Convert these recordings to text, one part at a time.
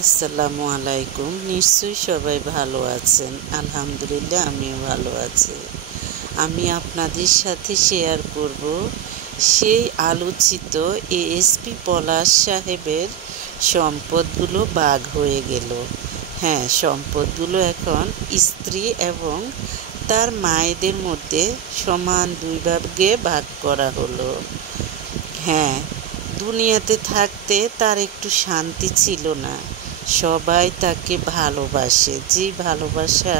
আসসালামু আলাইকুম। নিশ্চয়ই সবাই ভালো আছেন। আলহামদুলিল্লাহ আমিও ভালো আছি। আমি আপনাদের সাথে শেয়ার করব সেই আলোচিত এএসপি পলাশ সাহেবের সম্পদগুলো ভাগ হয়ে গেল। হ্যাঁ, সম্পদগুলো এখন স্ত্রী এবং তার মায়েদের মধ্যে সমান দুই ভাগে ভাগ করা হলো। হ্যাঁ, দুনিয়াতে থাকতে তার একটু শান্তি ছিল না। সবাই তাকে ভালোবাসে, যে ভালোবাসা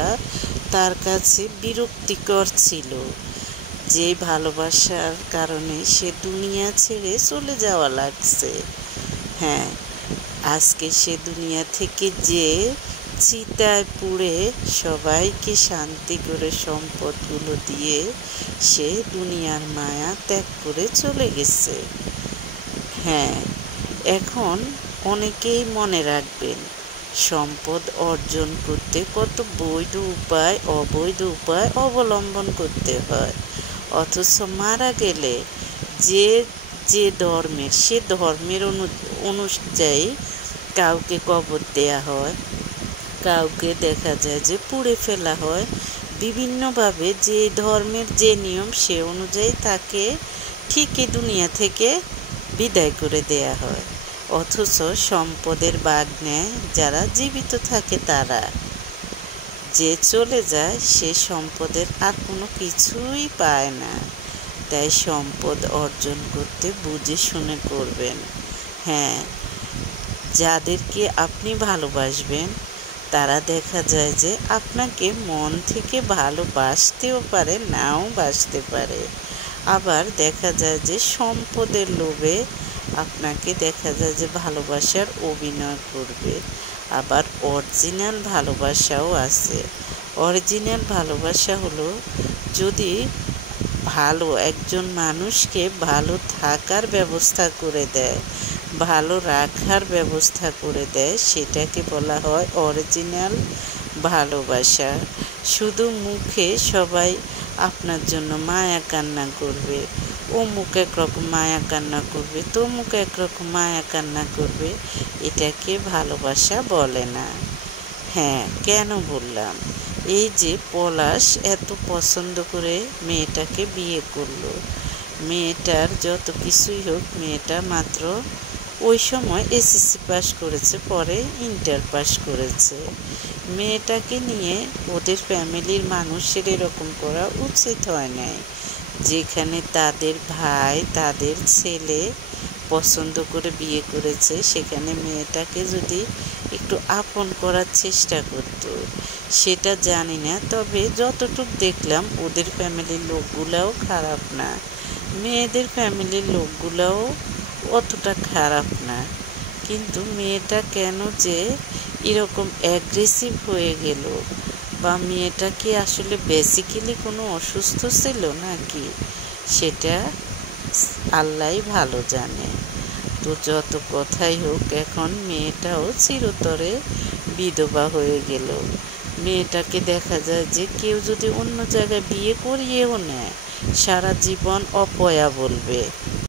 তার কাছে বিরক্তিকর ছিল, যে ভালোবাসার কারণে সে দুনিয়া ছেড়ে চলে যাওয়া লাগছে। হ্যাঁ, আজকে সে দুনিয়া থেকে যে চিতায় পুড়ে সবাইকে শান্তি করে সম্পদগুলো দিয়ে সে দুনিয়ার মায়া ত্যাগ করে চলে গেছে। হ্যাঁ, এখন অনেকেই মনে রাখবেন, সম্পদ অর্জন করতে কত বৈধ উপায় অবৈধ উপায় অবলম্বন করতে হয়, অথচ মারা গেলে যে যে ধর্মের সে ধর্মের অনুযায়ী কাউকে কবর দেয়া হয়, কাউকে দেখা যায় যে পুড়ে ফেলা হয়। বিভিন্নভাবে যে ধর্মের যে নিয়ম সে অনুযায়ী তাকে ঠিকই দুনিয়া থেকে বিদায় করে দেয়া হয়। অথচ সম্পদের ভাগ নেয় যারা জীবিত থাকে তারা। যে চলে যায় সে সম্পদের আর কোনো কিছুই পায় না। তাই সম্পদ অর্জন করতে বুঝে শুনে করবেন। হ্যাঁ, যাদেরকে আপনি ভালোবাসবেন তারা দেখা যায় যে আপনাকে মন থেকে ভালোবাসতেও পারে, নাও বাসতে পারে। আবার দেখা যায় যে সম্পদের লোভে আপনাকে দেখা যায় যে ভালোবাসার অভিনয় করবে। আবার অরিজিনাল ভালোবাসাও আছে। অরিজিনাল ভালোবাসা হলো, যদি ভালো একজন মানুষকে ভালো থাকার ব্যবস্থা করে দেয়, ভালো রাখার ব্যবস্থা করে দেয়, সেটাকে বলা হয় অরিজিনাল ভালোবাসা। শুধু মুখে সবাই আপনার জন্য মায়া কান্না করবে, অমুক একরকম মায়া কান্না করবে, তমুক একরকম মায়া কান্না করবে, এটাকে ভালোবাসা বলে না। হ্যাঁ, কেন বললাম? এই যে পলাশ এত পছন্দ করে মেয়েটাকে বিয়ে করলো, মেয়েটার যত কিছুই হোক, মেয়েটা মাত্র ওই সময় এসএসসি পাস করেছে, পরে ইন্টার পাস করেছে। মেয়েটাকে নিয়ে ওদের ফ্যামিলির মানুষের এরকম করা উচিত হয় নাই। যেখানে তাদের ভাই তাদের ছেলে পছন্দ করে বিয়ে করেছে, সেখানে মেয়েটাকে যদি একটু আপন করার চেষ্টা করতো, সেটা জানি না। তবে যতটুক দেখলাম ওদের ফ্যামিলির লোকগুলাও খারাপ না, মেয়েদের ফ্যামিলির লোকগুলাও অতটা খারাপ না। কিন্তু মেয়েটা কেন যে এরকম অ্যাগ্রেসিভ হয়ে গেল, বা মেয়েটা কি আসলে বেসিক্যালি কোনো অসুস্থ ছিল নাকি, সেটা আল্লাহই ভালো জানে। তো যত কথাই হোক, এখন মেয়েটাও চিরতরে বিধবা হয়ে গেল। মেয়েটাকে দেখা যায় যে কেউ যদি অন্য জায়গায় বিয়ে করিয়েও নেয়, সারা জীবন অপয়া বলবে।